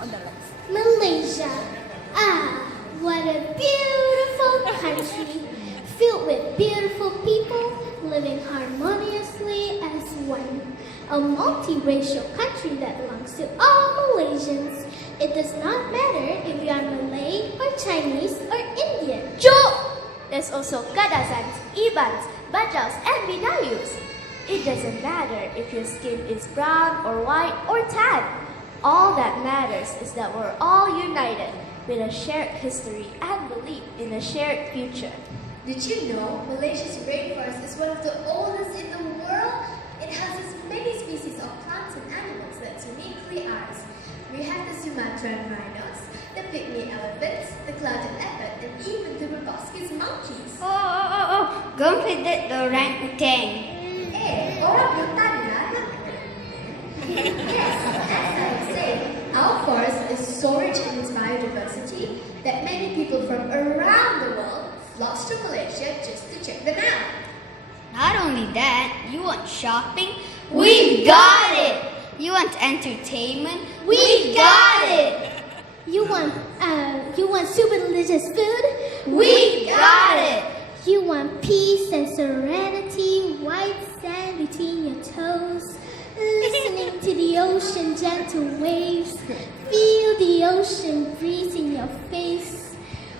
on the list. Malaysia. Ah, what a beautiful country, filled with beautiful people living harmoniously as one. A multiracial country that belongs to all Malaysians. It does not matter if you are Malay or Chinese or Indian. Joke! There's also Kadazans, Ibans, Bajaus, and Bidayus. It doesn't matter if your skin is brown or white or tan. All that matters is that we're all united with a shared history and belief in a shared future. Did you know Malaysia's rainforest is one of the oldest in the world? It houses many species of plants and animals that's uniquely ours. We have the Sumatran rhinos, the pygmy elephants, the clouded leopard, and even the proboscis monkeys. Don't forget the orangutan. Orang hutan lah. Yes, as I was saying, our forest is so rich in its biodiversity that many people from around the world flock to Malaysia just to check them out. Not only that, you want shopping? We've got it! You want entertainment? We've got it! You want super delicious food? We've got it! You want peace and serenity, white sand between your toes, listening to the ocean gentle waves, feel the ocean breeze in your face.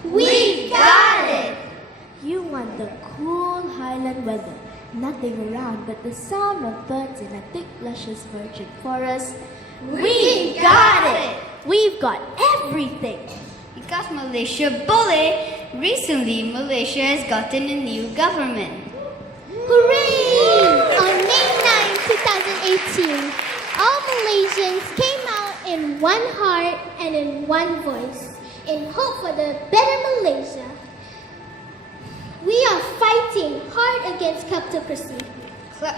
We've got it! You want the cool highland weather, nothing around but the sound of birds in a thick, luscious virgin forest. We've got it! We've got everything! Because Malaysia boleh, recently Malaysia has gotten a new government. Hooray! On May 9, 2018, all Malaysians came out in one heart and in one voice, in hope for the better Malaysia. We are fighting hard against kleptocracy. What?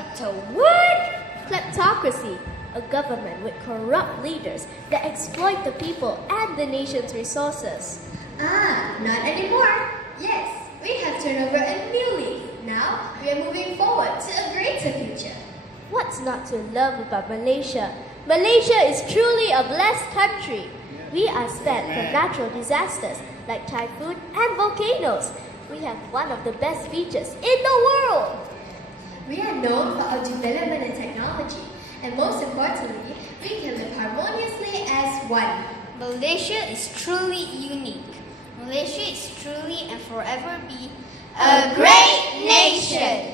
Kleptocracy, a government with corrupt leaders that exploit the people and the nation's resources. Not anymore. Yes, we have turned over a new leaf. Now we are moving forward to a greater future. What's not to love about Malaysia? Malaysia is truly a blessed country. We are spared from natural disasters like typhoon and volcanoes. We have one of the best beaches in the world. We are known for our development and technology, and most importantly, we can live harmoniously as one. Malaysia is truly unique. Malaysia is truly and forever be a great nation.